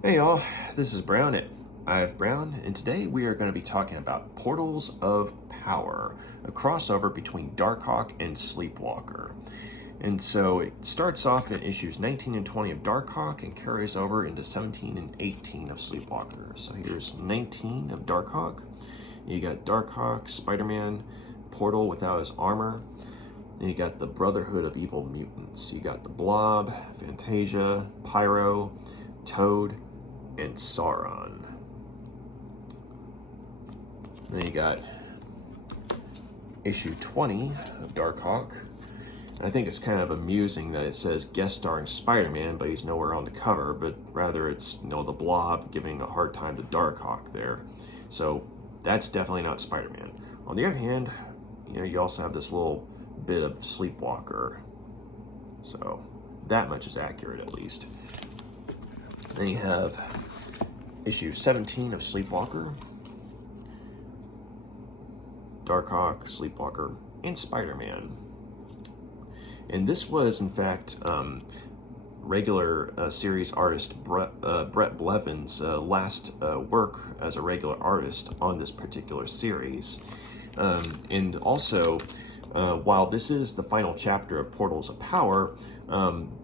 Hey y'all, this is Brown at I've Brown, and today we are going to be talking about Portals of Power, a crossover between Darkhawk and Sleepwalker. And so it starts off in issues 19 and 20 of Darkhawk and carries over into 17 and 18 of Sleepwalker. So here's 19 of Darkhawk. You got Darkhawk, Spider-Man, Portal without his armor. Then you got the Brotherhood of Evil Mutants. You got the Blob, Fantasia, Pyro, Toad, and Sauron. Then you got issue 20 of Darkhawk. I think it's kind of amusing that it says guest starring Spider-Man, but he's nowhere on the cover, but rather it's, the Blob giving a hard time to Darkhawk there. So that's definitely not Spider-Man. On the other hand, you also have this little bit of Sleepwalker. So that much is accurate at least. Then you have issue 17 of Sleepwalker, Darkhawk, Sleepwalker, and Spider-Man. And this was, in fact, regular series artist Bret Blevins' last work as a regular artist on this particular series. And also, while this is the final chapter of Portals of Power,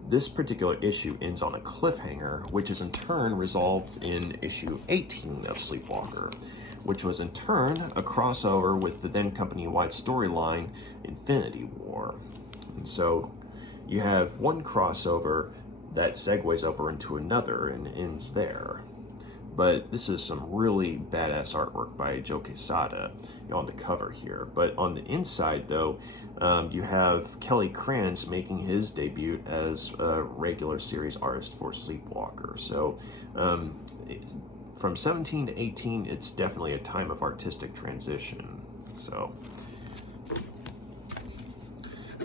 this particular issue ends on a cliffhanger, which is in turn resolved in issue 18 of Sleepwalker, which was in turn a crossover with the then company-wide storyline Infinity War. And so you have one crossover that segues over into another and ends there. But this is some really badass artwork by Joe Quesada on the cover here. But on the inside, though, you have Kelly Krantz making his debut as a regular series artist for Sleepwalker. So from 17 to 18, it's definitely a time of artistic transition. So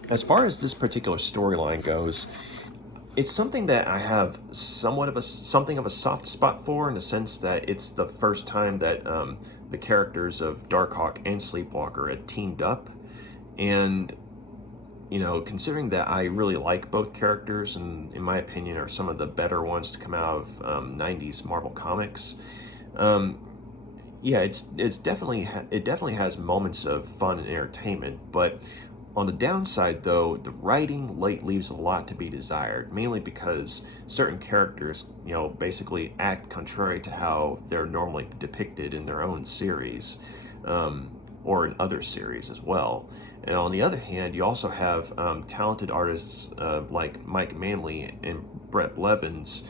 as far as this particular storyline goes, it's something that I have something of a soft spot for, in the sense that it's the first time that the characters of Darkhawk and Sleepwalker had teamed up. And, considering that I really like both characters, and in my opinion are some of the better ones to come out of 90s Marvel Comics, it definitely has moments of fun and entertainment, but on the downside, though, the writing leaves a lot to be desired, mainly because certain characters, basically act contrary to how they're normally depicted in their own series, or in other series as well. And on the other hand, you also have talented artists like Mike Manley and Bret Blevins,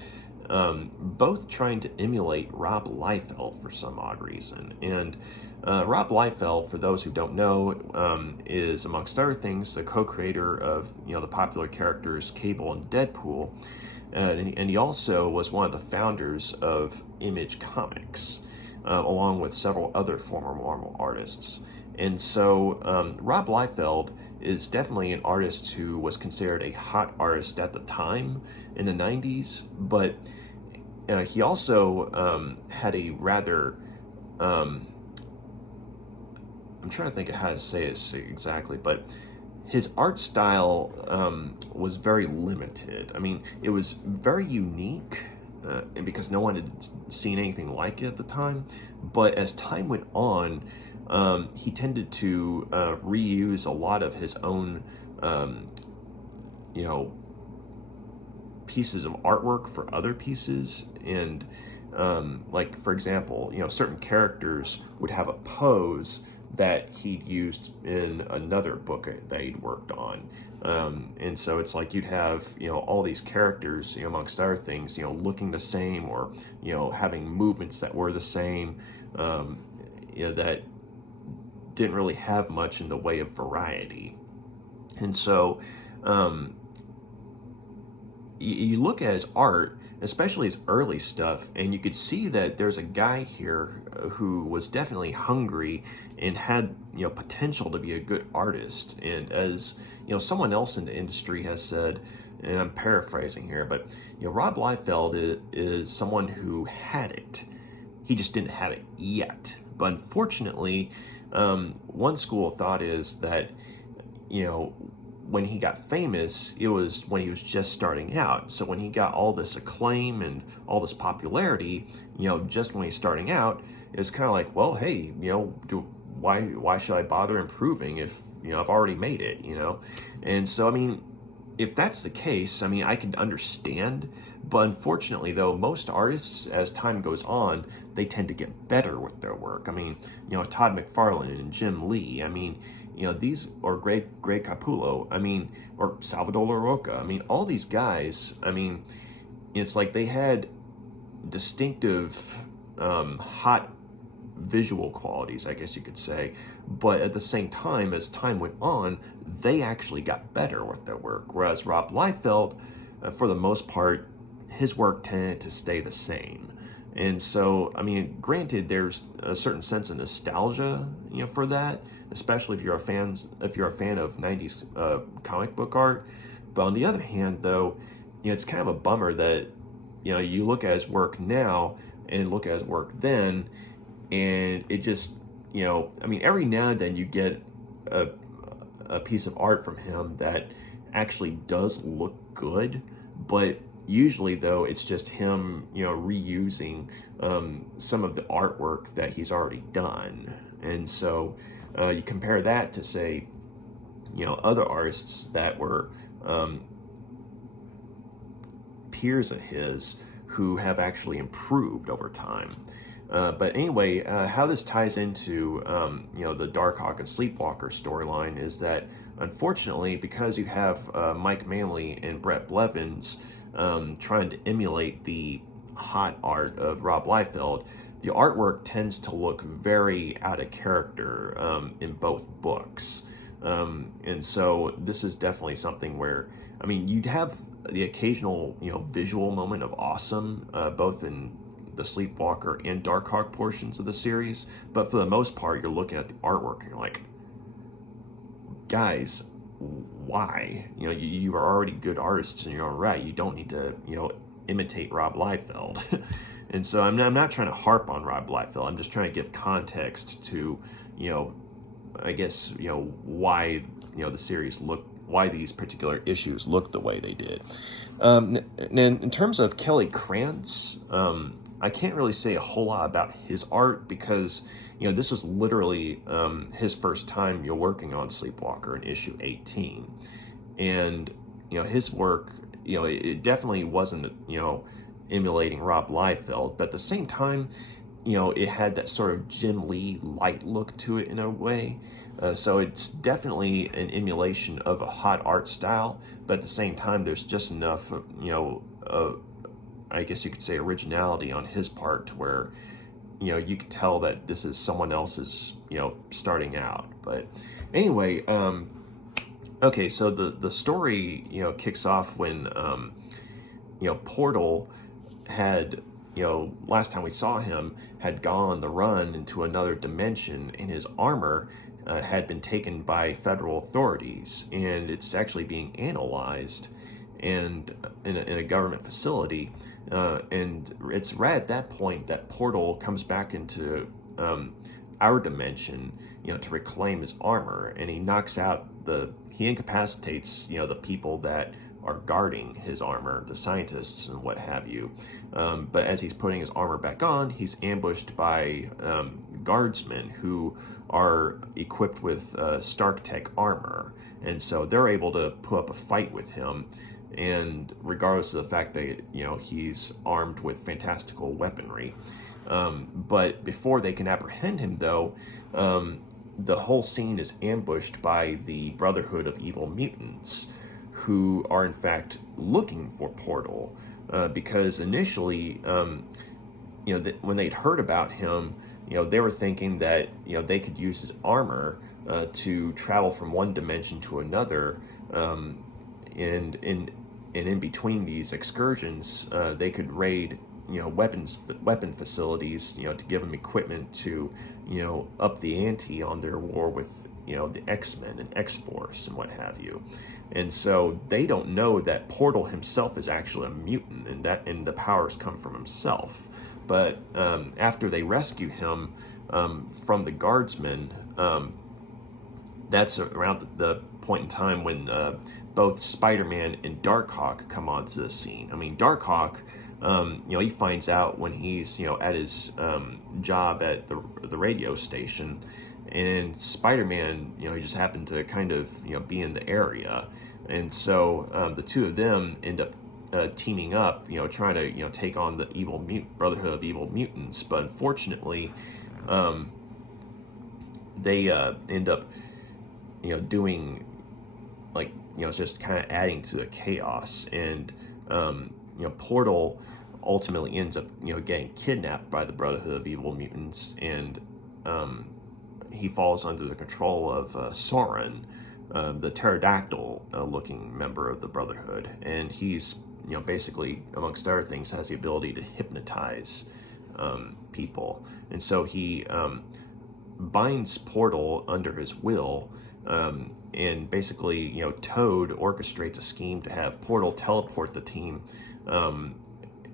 both trying to emulate Rob Liefeld for some odd reason. And Rob Liefeld, for those who don't know, is, amongst other things, the co-creator of the popular characters Cable and Deadpool, and he also was one of the founders of Image Comics, along with several other former Marvel artists. And so Rob Liefeld is definitely an artist who was considered a hot artist at the time in the 90s, but he also had a rather, I'm trying to think of how to say this exactly, but his art style was very limited. I mean, it was very unique, and because no one had seen anything like it at the time. But as time went on, he tended to reuse a lot of his own, pieces of artwork for other pieces. And like, for example, certain characters would have a pose that he'd used in another book that he'd worked on. And so it's like you'd have, all these characters, amongst other things, looking the same, or, having movements that were the same, that didn't really have much in the way of variety. And so you look at his art, especially his early stuff, and you could see that there's a guy here who was definitely hungry and had potential to be a good artist. And as someone else in the industry has said, and I'm paraphrasing here, but Rob Liefeld is someone who had it. He just didn't have it yet. But unfortunately, one school of thought is that when he got famous, it was when he was just starting out. So when he got all this acclaim and all this popularity, just when he's starting out, it's kind of like, well, hey, why should I bother improving if, I've already made it, And so, I mean, if that's the case, I mean, I can understand, but unfortunately, though, most artists, as time goes on, they tend to get better with their work. I mean, Todd McFarlane and Jim Lee, I mean, these, or Greg Capullo, I mean, or Salvador LaRocca, I mean, all these guys, I mean, it's like they had distinctive, hot visual qualities, I guess you could say, but at the same time, as time went on, they actually got better with their work, whereas Rob Liefeld, for the most part, his work tended to stay the same. And so, I mean, granted, there's a certain sense of nostalgia, for that, especially if you're a fan of 90s comic book art. But on the other hand, though, it's kind of a bummer that, you look at his work now and look at his work then, and it just, I mean, every now and then you get a piece of art from him that actually does look good, but usually, though, it's just him, reusing some of the artwork that he's already done. And so you compare that to, say, other artists that were peers of his who have actually improved over time. But anyway, how this ties into, the Darkhawk and Sleepwalker storyline is that, unfortunately, because you have Mike Manley and Bret Blevins trying to emulate the hot art of Rob Liefeld, the artwork tends to look very out of character in both books. And so this is definitely something where, I mean, you'd have the occasional, visual moment of awesome, both in the Sleepwalker and Darkhawk portions of the series, but for the most part, you're looking at the artwork and you're like, guys, why? You are already good artists in your own right. You don't need to, imitate Rob Liefeld. And so I'm not trying to harp on Rob Liefeld. I'm just trying to give context to, I guess, why, the series why these particular issues look the way they did. And in terms of Kelly Krantz, I can't really say a whole lot about his art because, this was literally his first time working on Sleepwalker in issue 18. And, his work, it definitely wasn't, emulating Rob Liefeld, but at the same time, it had that sort of Jim Lee light look to it in a way. So it's definitely an emulation of a hot art style, but at the same time, there's just enough, I guess you could say, originality on his part where, you could tell that this is someone else's, starting out. But anyway, okay, so the story, kicks off when, Portal had, last time we saw him, had gone on the run into another dimension, and his armor had been taken by federal authorities, and it's actually being analyzed and in a government facility, and it's right at that point that Portal comes back into our dimension, to reclaim his armor, and he knocks out he incapacitates, the people that are guarding his armor, the scientists and what have you. But as he's putting his armor back on, he's ambushed by guardsmen who are equipped with Stark Tech armor, and so they're able to put up a fight with him. And regardless of the fact that he's armed with fantastical weaponry, but before they can apprehend him, though, the whole scene is ambushed by the Brotherhood of Evil Mutants, who are in fact looking for Portal, because initially, when they'd heard about him, they were thinking that they could use his armor to travel from one dimension to another, and in between these excursions, they could raid weapon facilities, to give them equipment to up the ante on their war with the X-Men and X-Force and what have you. And so they don't know that Portal himself is actually a mutant, and the powers come from himself. But after they rescue him from the guardsmen, that's around the point in time when both Spider-Man and Darkhawk come onto the scene. I mean, Darkhawk, he finds out when he's, at his job at the radio station, and Spider-Man, he just happened to kind of, be in the area. And so the two of them end up teaming up, trying to, take on the Brotherhood of Evil Mutants. But unfortunately, they end up, doing, like, it's just kind of adding to the chaos. And, Portal ultimately ends up, getting kidnapped by the Brotherhood of Evil Mutants, and he falls under the control of Soren, the pterodactyl-looking member of the Brotherhood. And he's, basically, amongst other things, has the ability to hypnotize people. And so he binds Portal under his will, and basically, Toad orchestrates a scheme to have Portal teleport the team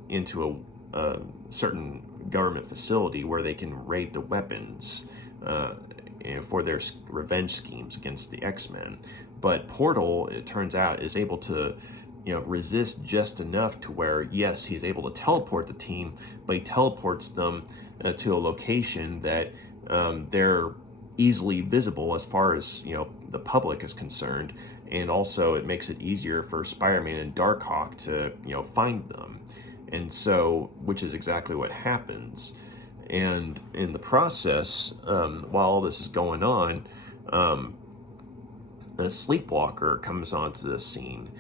into a certain government facility where they can raid the weapons for their revenge schemes against the X-Men. But Portal, it turns out, is able to resist just enough to where, yes, he's able to teleport the team, but he teleports them to a location that they're easily visible as far as the public is concerned, and also it makes it easier for Spider-Man and Darkhawk to find them. And so, which is exactly what happens. And in the process, while all this is going on, a Sleepwalker comes onto the scene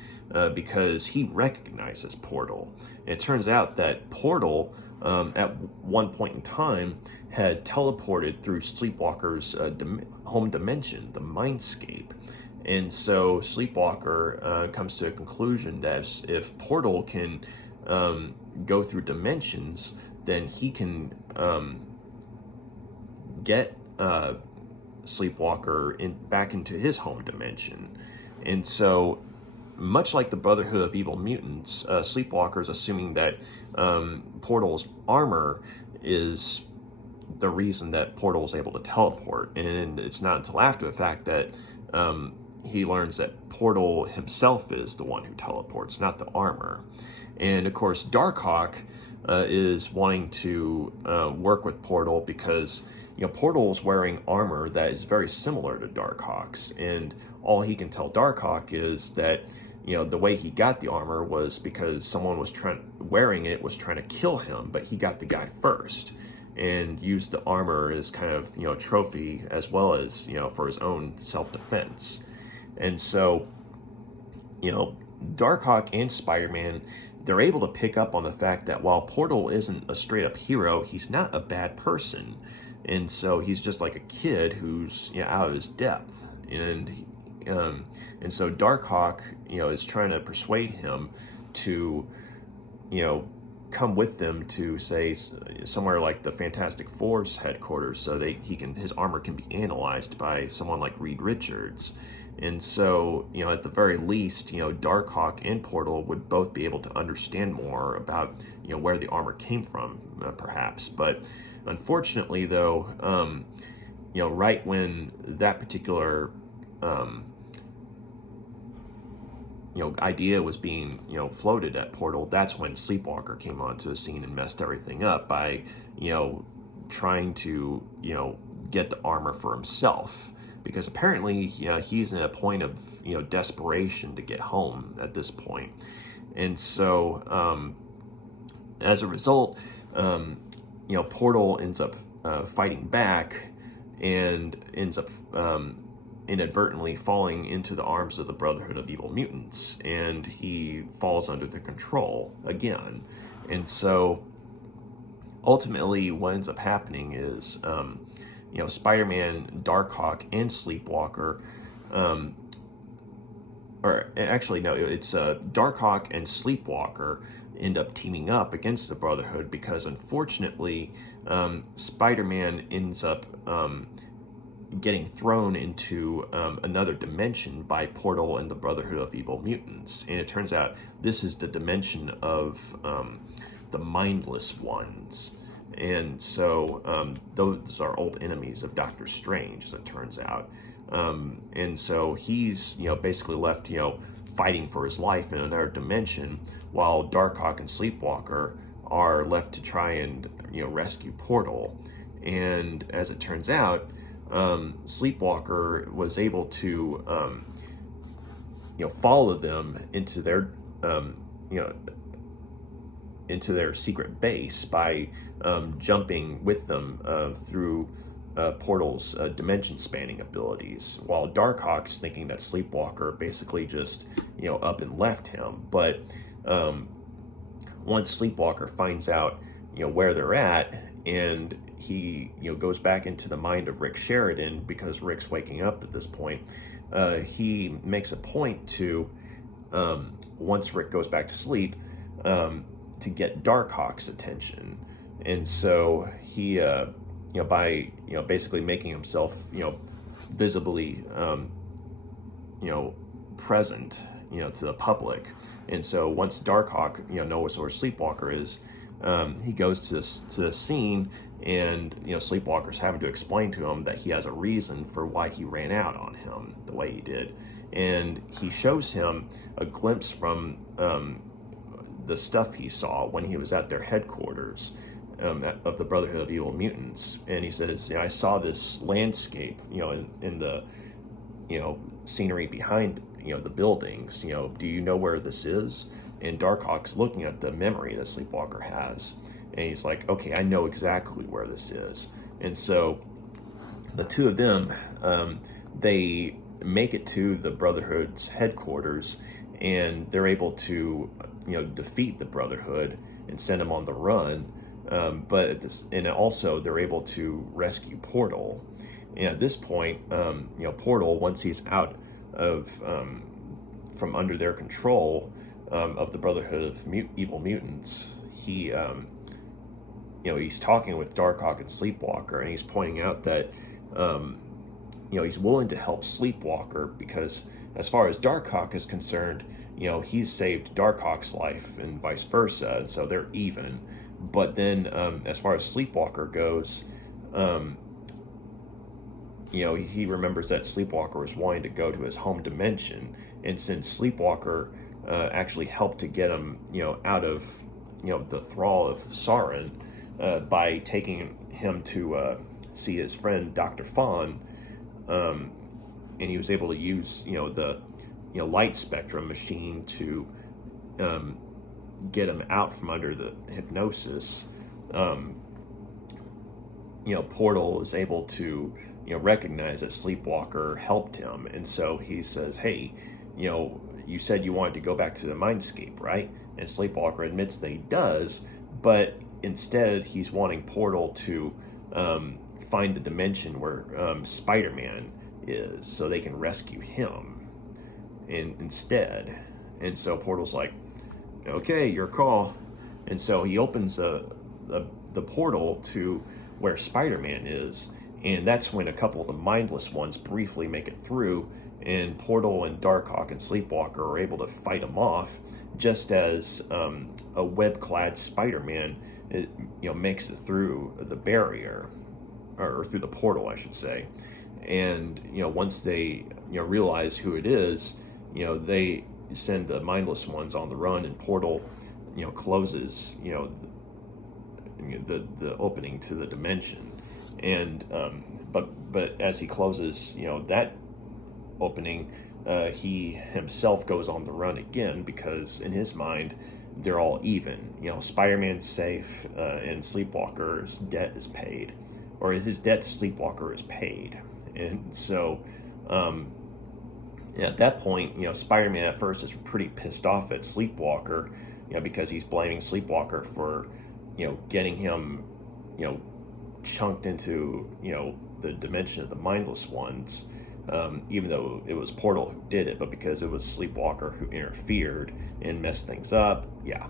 because he recognizes Portal. And it turns out that Portal, at one point in time, had teleported through Sleepwalker's home dimension, the Mindscape. And so Sleepwalker comes to a conclusion that if Portal can go through dimensions, then he can get Sleepwalker back into his home dimension. And so, much like the Brotherhood of Evil Mutants, Sleepwalker is assuming that Portal's armor is the reason that Portal is able to teleport. And it's not until after the fact that he learns that Portal himself is the one who teleports, not the armor. And of course, Darkhawk is wanting to work with Portal because Portal's wearing armor that is very similar to Darkhawk's, and all he can tell Darkhawk is that the way he got the armor was because someone was trying to kill him, but he got the guy first and used the armor as kind of trophy, as well as for his own self-defense. And so Darkhawk and Spider-Man, they're able to pick up on the fact that while Portal isn't a straight-up hero, he's not a bad person. And so he's just like a kid who's out of his depth. And so Darkhawk, is trying to persuade him to, come with them to, say, somewhere like the Fantastic Four's headquarters, so that his armor can be analyzed by someone like Reed Richards. And so, at the very least, Darkhawk and Portal would both be able to understand more about, where the armor came from, perhaps. But unfortunately, though, right when that particular, idea was being, floated at Portal, that's when Sleepwalker came onto the scene and messed everything up by, trying to, get the armor for himself. Because apparently, he's in a point of, desperation to get home at this point. And so, as a result, Portal ends up fighting back and ends up inadvertently falling into the arms of the Brotherhood of Evil Mutants. And he falls under their control again. And so, ultimately, what ends up happening is... Spider-Man, Darkhawk, and Sleepwalker, it's Darkhawk and Sleepwalker end up teaming up against the Brotherhood because, unfortunately, Spider-Man ends up getting thrown into another dimension by Portal and the Brotherhood of Evil Mutants. And it turns out this is the dimension of the Mindless Ones. And so those are old enemies of Doctor Strange, as it turns out. And so he's, basically left, fighting for his life in another dimension, while Darkhawk and Sleepwalker are left to try and, rescue Portal. And as it turns out, Sleepwalker was able to, follow them into their, into their secret base by jumping with them through Portal's dimension spanning abilities, while Darkhawk's thinking that Sleepwalker basically just up and left him. But once Sleepwalker finds out where they're at, and he goes back into the mind of Rick Sheridan, because Rick's waking up at this point, he makes a point to, once Rick goes back to sleep, to get Darkhawk's attention. And so he by basically making himself visibly present to the public. And so once Darkhawk knows where Sleepwalker is, he goes to the scene, and Sleepwalker's having to explain to him that he has a reason for why he ran out on him the way he did. And he shows him a glimpse from the stuff he saw when he was at their headquarters of the Brotherhood of Evil Mutants. And he says, I saw this landscape, in the, scenery behind, the buildings. Do you know where this is? And Darkhawk's looking at the memory that Sleepwalker has. And he's like, okay, I know exactly where this is. And so the two of them, they make it to the Brotherhood's headquarters, and they're able to, defeat the Brotherhood and send them on the run. And also they're able to rescue Portal. And at this point, Portal, once he's out of from under their control of the Brotherhood of Evil Mutants, he he's talking with Darkhawk and Sleepwalker, and he's pointing out that he's willing to help Sleepwalker because, as far as Darkhawk is concerned, he's saved Darkhawk's life and vice versa, and so they're even. But then, as far as Sleepwalker goes, he remembers that Sleepwalker was wanting to go to his home dimension, and since Sleepwalker actually helped to get him, out of, the thrall of Sauron by taking him to see his friend Dr. Fawn, and he was able to use, the light spectrum machine to get him out from under the hypnosis. Portal is able to recognize that Sleepwalker helped him, and so he says, hey, you said you wanted to go back to the Mindscape, right? And Sleepwalker admits that he does, but instead he's wanting Portal to find the dimension where Spider-Man is, so they can rescue him instead. And so Portal's like, okay, your call. And so he opens the portal to where Spider-Man is, and that's when a couple of the mindless ones briefly make it through, and Portal and Darkhawk and Sleepwalker are able to fight him off, just as a web-clad Spider-Man makes it through the barrier, or through the portal, I should say. And once they realize who it is, they send the mindless ones on the run, and Portal closes the opening to the dimension. And but as he closes that opening, he himself goes on the run again, because in his mind they're all even. Spider-Man's safe, and Sleepwalker's debt is paid, or his debt to Sleepwalker is paid. And so at that point, Spider-Man at first is pretty pissed off at Sleepwalker, because he's blaming Sleepwalker for getting him chunked into the dimension of the mindless ones, even though it was Portal who did it, but because it was Sleepwalker who interfered and messed things up. Yeah.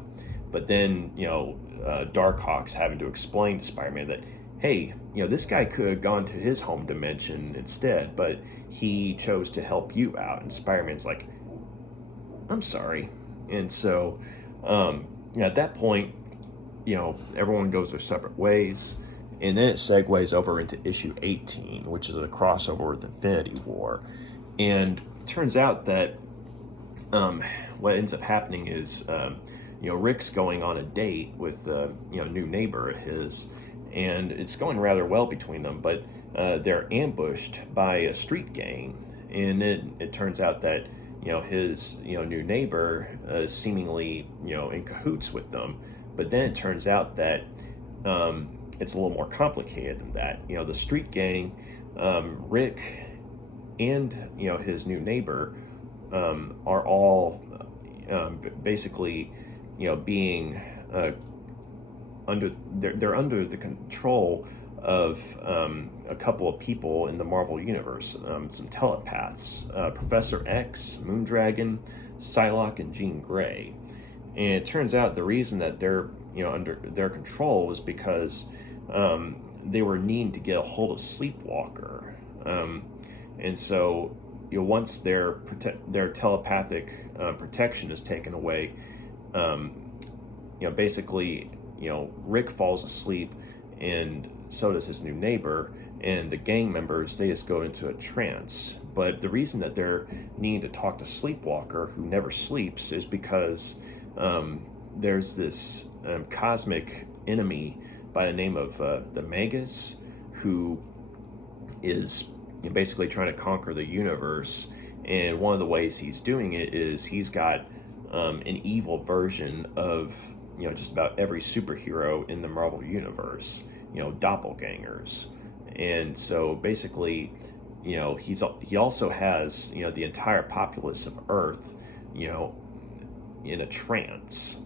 But then Darkhawk's having to explain to Spider-Man that, hey, this guy could have gone to his home dimension instead, but he chose to help you out. And Spider-Man's like, I'm sorry. And so at that point, everyone goes their separate ways, And then it segues over into issue 18, which is a crossover with Infinity War. And it turns out that what ends up happening is, Rick's going on a date with a new neighbor of his, and it's going rather well between them, but they're ambushed by a street gang. And then it turns out that his new neighbor is seemingly in cahoots with them. But then it turns out that it's a little more complicated than that. The street gang, Rick, and his new neighbor are all basically being they're under the control of a couple of people in the Marvel Universe, some telepaths, Professor X, Moondragon, Psylocke, and Jean Grey. And it turns out the reason that they're under their control is because they were needing to get a hold of Sleepwalker, and so once their telepathic protection is taken away, basically Rick falls asleep, and so does his new neighbor, and the gang members, they just go into a trance. But the reason that they're needing to talk to Sleepwalker, who never sleeps, is because there's this cosmic enemy by the name of the Magus, who is basically trying to conquer the universe. And one of the ways he's doing it is he's got an evil version of just about every superhero in the Marvel Universe, doppelgangers. And so basically, he also has the entire populace of Earth in a trance.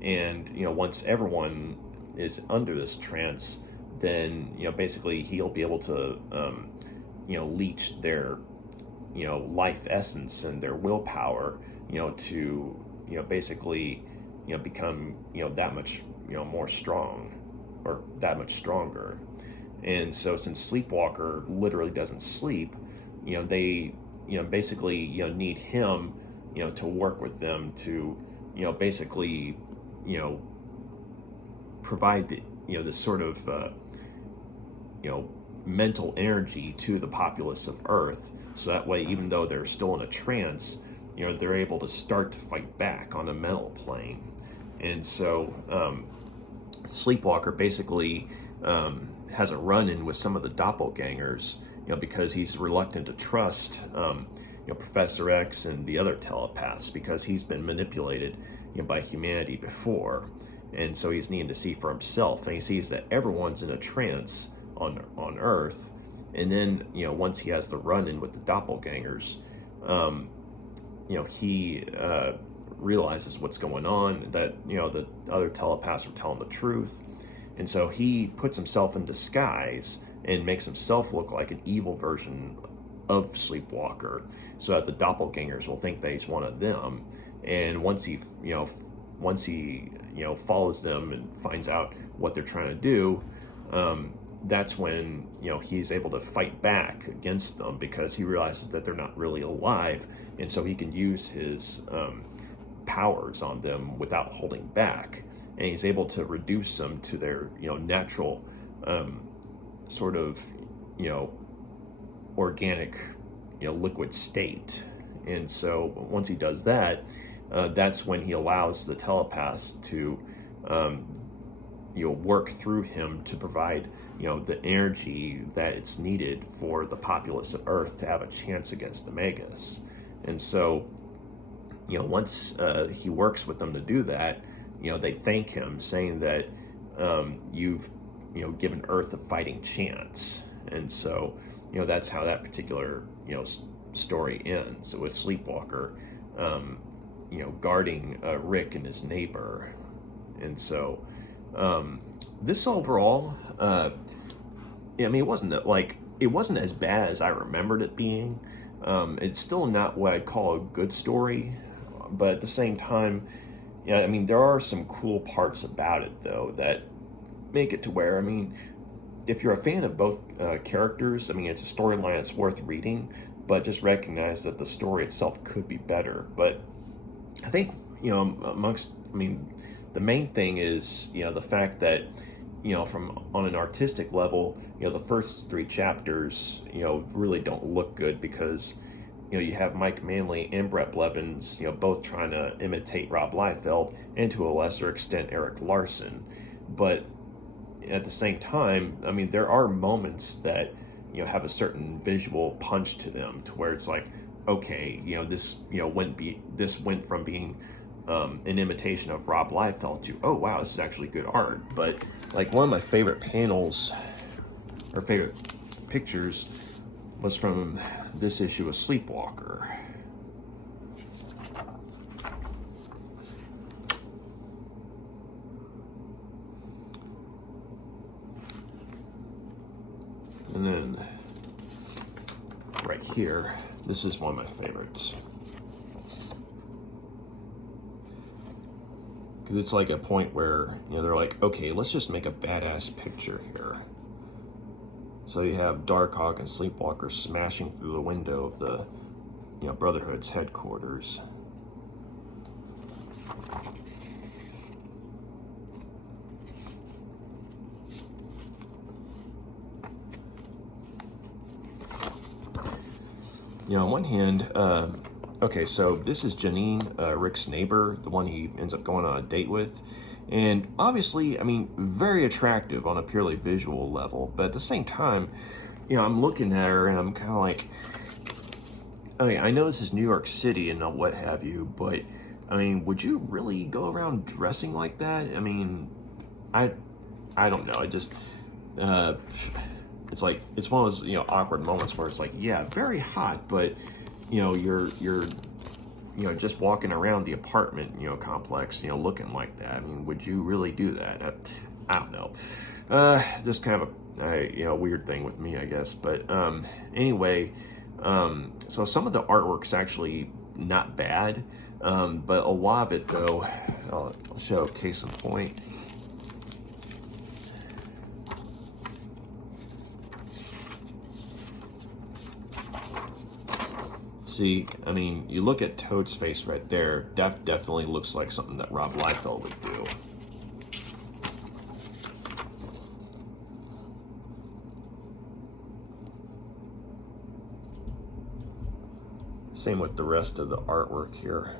And once everyone is under this trance, then basically he'll be able to leech their life essence and their willpower to basically become that much more strong, or that much stronger. And so since Sleepwalker literally doesn't sleep, they basically need him to work with them to basically provide the this sort of mental energy to the populace of Earth, so that way, even though they're still in a trance, they're able to start to fight back on a mental plane. And so Sleepwalker basically has a run-in with some of the doppelgangers, because he's reluctant to trust Professor X and the other telepaths, because he's been manipulated by humanity before. And so he's needing to see for himself, and he sees that everyone's in a trance on Earth. And then once he has the run-in with the doppelgangers, he realizes what's going on, that the other telepaths are telling the truth. And so he puts himself in disguise and makes himself look like an evil version of Sleepwalker, so that the doppelgangers will think that he's one of them. And once he follows them and finds out what they're trying to do, that's when he's able to fight back against them, because he realizes that they're not really alive, and so he can use his powers on them without holding back, and he's able to reduce them to their natural sort of organic liquid state. And so once he does that, that's when he allows the telepaths to work through him to provide the energy that it's needed for the populace of Earth to have a chance against the Magus. And so once he works with them to do that, they thank him, saying that you've given Earth a fighting chance. And so that's how that particular story ends, with Sleepwalker guarding Rick and his neighbor. And so this overall, it wasn't as bad as I remembered it being. It's still not what I'd call a good story, but at the same time, there are some cool parts about it, though, that make it to where, if you're a fan of both characters, it's a storyline that's worth reading, but just recognize that the story itself could be better. But I think, the main thing is, the fact that, from on an artistic level, the first 3 chapters, really don't look good because, you have Mike Manley and Bret Blevins, both trying to imitate Rob Liefeld and to a lesser extent Eric Larson. But at the same time, I mean, there are moments that, have a certain visual punch to them to where it's like, okay, this, went from being an imitation of Rob Liefeld to, oh wow, this is actually good art. But like one of my favorite panels or favorite pictures was from this issue of Sleepwalker. And then right here, this is one of my favorites. Because it's like a point where, they're like, okay, let's just make a badass picture here. So you have Darkhawk and Sleepwalker smashing through the window of the, Brotherhood's headquarters. On one hand, okay, so this is Janine, Rick's neighbor, the one he ends up going on a date with. And obviously, I mean, very attractive on a purely visual level. But at the same time, I'm looking at her and I'm kind of like, I mean, I know this is New York City and what have you, but I mean, would you really go around dressing like that? I mean, I don't know. It just, it's like, it's one of those, awkward moments where it's like, yeah, very hot, but, you're just walking around the apartment, complex, looking like that. I mean, would you really do that? I don't know. Just kind of a weird thing with me, I guess. But anyway, so some of the artwork's actually not bad, but a lot of it, though, I'll show a case in point. See, I mean, you look at Toad's face right there, that definitely looks like something that Rob Liefeld would do. Same with the rest of the artwork here.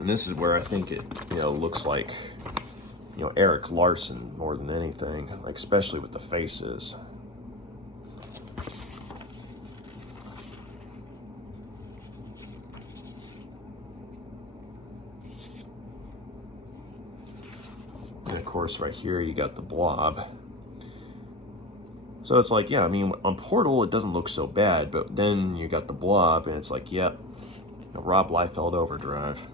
And this is where I think it, looks like, Eric Larson more than anything, like especially with the faces. And of course, right here you got the Blob. So it's like, yeah, I mean, on Portal it doesn't look so bad, but then you got the Blob, and it's like, yep, Rob Liefeld overdrive.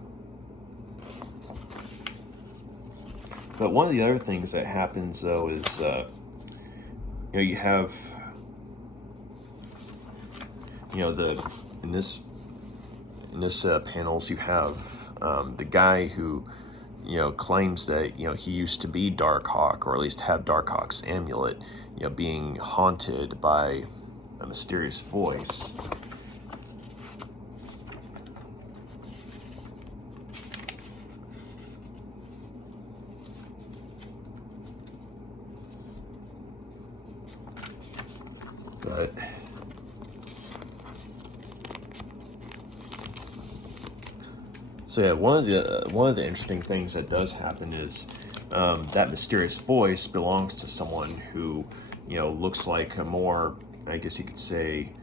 But one of the other things that happens, though, is, you have, in this panels, you have the guy who, claims that, he used to be Darkhawk, or at least have Darkhawk's amulet, being haunted by a mysterious voice. But so yeah, one of the interesting things that does happen is that mysterious voice belongs to someone who, looks like a more, I guess you could say,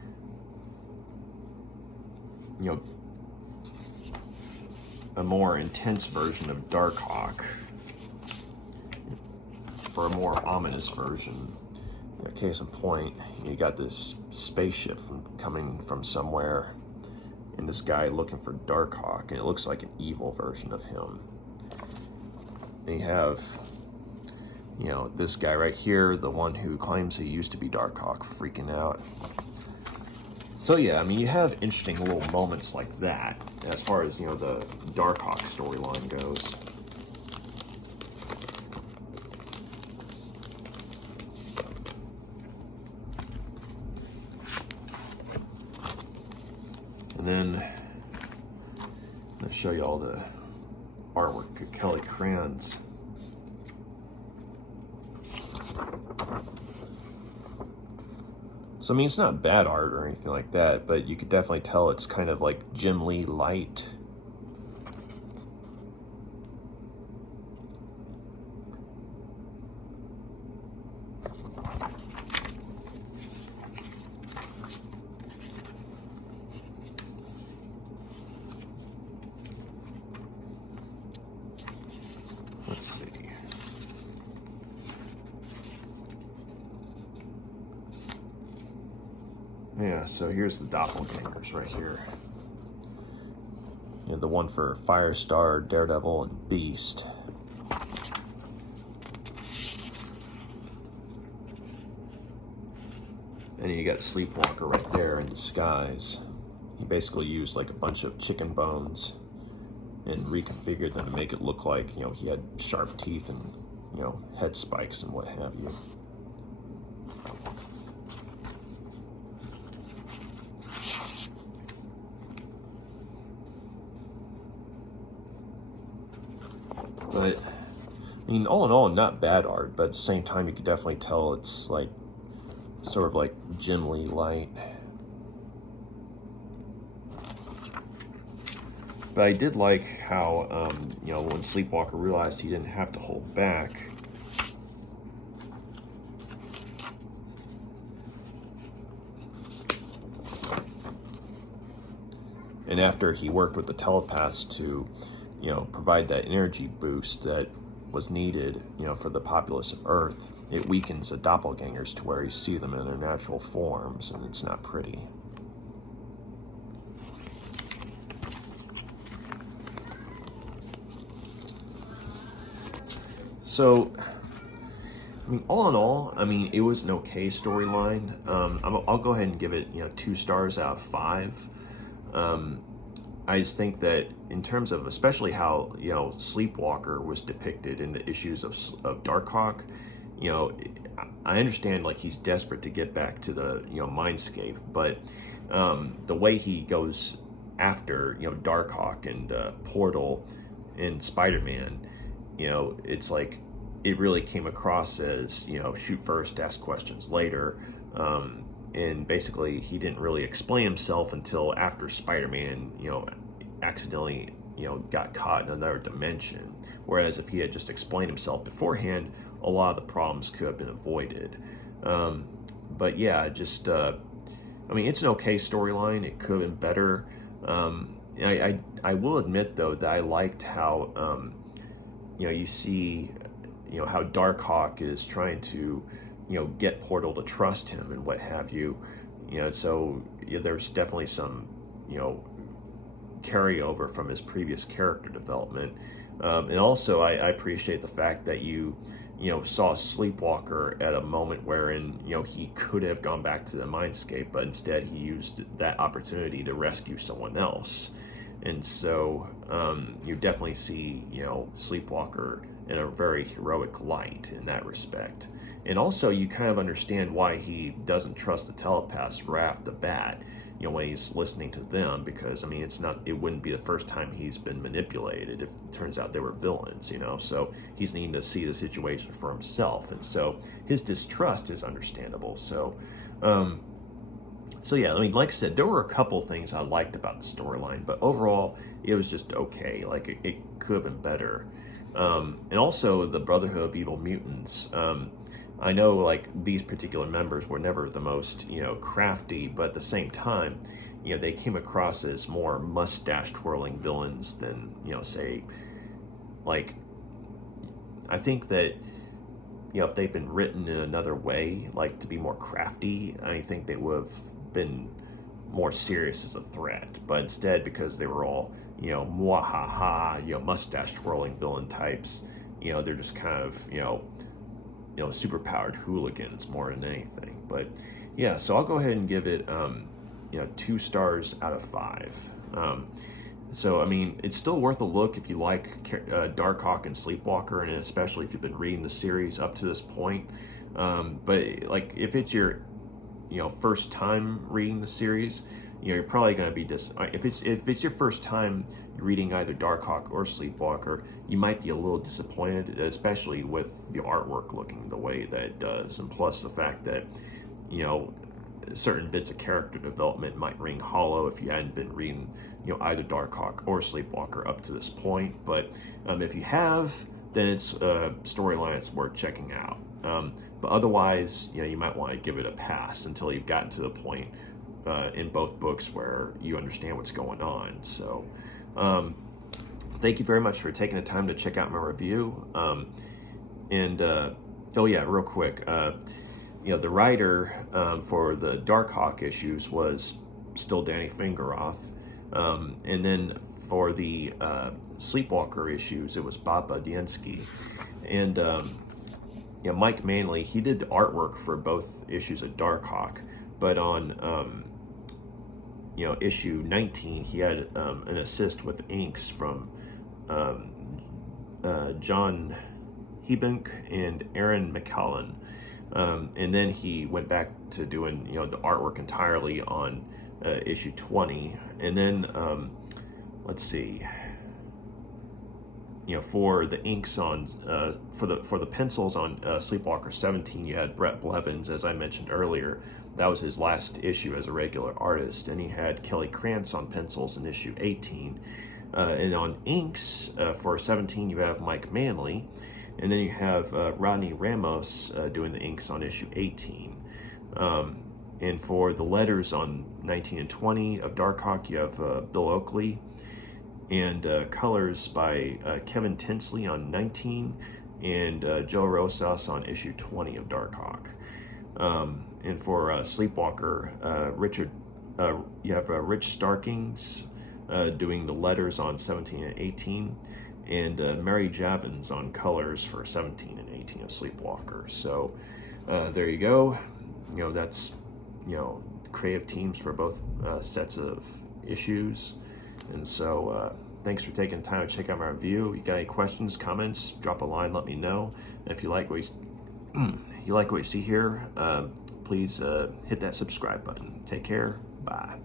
a more intense version of Darkhawk, or a more ominous version. Case in point, you got this spaceship coming from somewhere, and this guy looking for Darkhawk, and it looks like an evil version of him. And you have, this guy right here, the one who claims he used to be Darkhawk, freaking out. So yeah, I mean, you have interesting little moments like that, as far as, the Darkhawk storyline goes. And then, I'm going to show you all the artwork, Kelly Krantz. So I mean, it's not bad art or anything like that, but you could definitely tell it's kind of like Jim Lee light. Let's see. Yeah, so here's the doppelgangers right here. You know, the one for Firestar, Daredevil, and Beast. And you got Sleepwalker right there in disguise. He basically used like a bunch of chicken bones and reconfigured them to make it look like, you know, he had sharp teeth and, you know, head spikes and what have you. But, I mean, all in all, not bad art, but at the same time, you could definitely tell it's like, sort of like Jim Lee light. But I did like how, you know, when Sleepwalker realized he didn't have to hold back, and after he worked with the telepaths to, you know, provide that energy boost that was needed, you know, for the populace of Earth, it weakens the doppelgangers to where you see them in their natural forms, and it's not pretty. So, I mean, all in all, I mean, it was an okay storyline. I'll go ahead and give it, you know, 2 stars out of 5. I just think that in terms of, especially how, you know, Sleepwalker was depicted in the issues of Darkhawk, you know, I understand, like, he's desperate to get back to the, you know, Mindscape, but the way he goes after, you know, Darkhawk and Portal and Spider-Man, you know, it's like, it really came across as, you know, shoot first, ask questions later, and basically he didn't really explain himself until after Spider-Man, you know, accidentally, you know, got caught in another dimension. Whereas if he had just explained himself beforehand, a lot of the problems could have been avoided. But yeah, just, I mean, it's an okay storyline. It could have been better. I will admit, though, that I liked how, you know, you see, you know, how Darkhawk is trying to, you know, get Portal to trust him and what have you. You know, so yeah, there's definitely some, you know, carryover from his previous character development. And also, I appreciate the fact that you know, saw Sleepwalker at a moment wherein, you know, he could have gone back to the Mindscape, but instead he used that opportunity to rescue someone else. And so you definitely see, you know, Sleepwalker in a very heroic light in that respect. And also, you kind of understand why he doesn't trust the telepaths right off the bat, you know, when he's listening to them, because, I mean, it wouldn't be the first time he's been manipulated if it turns out they were villains, you know, so he's needing to see the situation for himself, and so his distrust is understandable. So yeah, I mean, like I said, there were a couple things I liked about the storyline, but overall, it was just okay. Like, it could have been better. And also, the Brotherhood of Evil Mutants. I know, like, these particular members were never the most, you know, crafty, but at the same time, you know, they came across as more mustache-twirling villains than, you know, say, like, I think that, you know, if they'd been written in another way, like, to be more crafty, I think they would have been more serious as a threat. But instead, because they were all, you know, mwahaha, you know, mustache-twirling villain types, you know, they're just kind of, you know, super-powered hooligans more than anything. But yeah, so I'll go ahead and give it, you know, 2 stars out of 5. So, I mean, it's still worth a look if you like Darkhawk and Sleepwalker, and especially if you've been reading the series up to this point. But, like, if it's your, you know, first time reading the series, you're probably going to be if it's your first time reading either Darkhawk or Sleepwalker, you might be a little disappointed, especially with the artwork looking the way that it does, and plus the fact that certain bits of character development might ring hollow if you hadn't been reading either Darkhawk or Sleepwalker up to this point. But if you have, then it's a storyline that's worth checking out. But otherwise, you might want to give it a pass until you've gotten to the point in both books where you understand what's going on. So thank you very much for taking the time to check out my review. Oh yeah, real quick, the writer for the Darkhawk issues was still Danny Fingeroth, and then for the Sleepwalker issues, it was Bob Budiansky, and Mike Manley, he did the artwork for both issues of Darkhawk, but on issue 19, he had an assist with inks from John Heebink and Aaron McClellan, and then he went back to doing the artwork entirely on issue 20, and then let's see. For the inks on for the pencils on Sleepwalker 17, you had Bret Blevins, as I mentioned earlier. That was his last issue as a regular artist, and he had Kelly Krantz on pencils in issue 18. And on inks for 17, you have Mike Manley, and then you have Rodney Ramos doing the inks on issue 18. And for the letters on 19 and 20 of Darkhawk, you have Bill Oakley, and colors by Kevin Tinsley on 19, and Joe Rosas on issue 20 of Darkhawk. And for Sleepwalker, you have Rich Starkings doing the letters on 17 and 18, and Mary Javins on colors for 17 and 18 of Sleepwalker. So there you go. That's creative teams for both sets of issues. And so thanks for taking the time to check out my review. You got any questions, comments, drop a line, let me know. And if you like what you see here, please hit that subscribe button. Take care. Bye.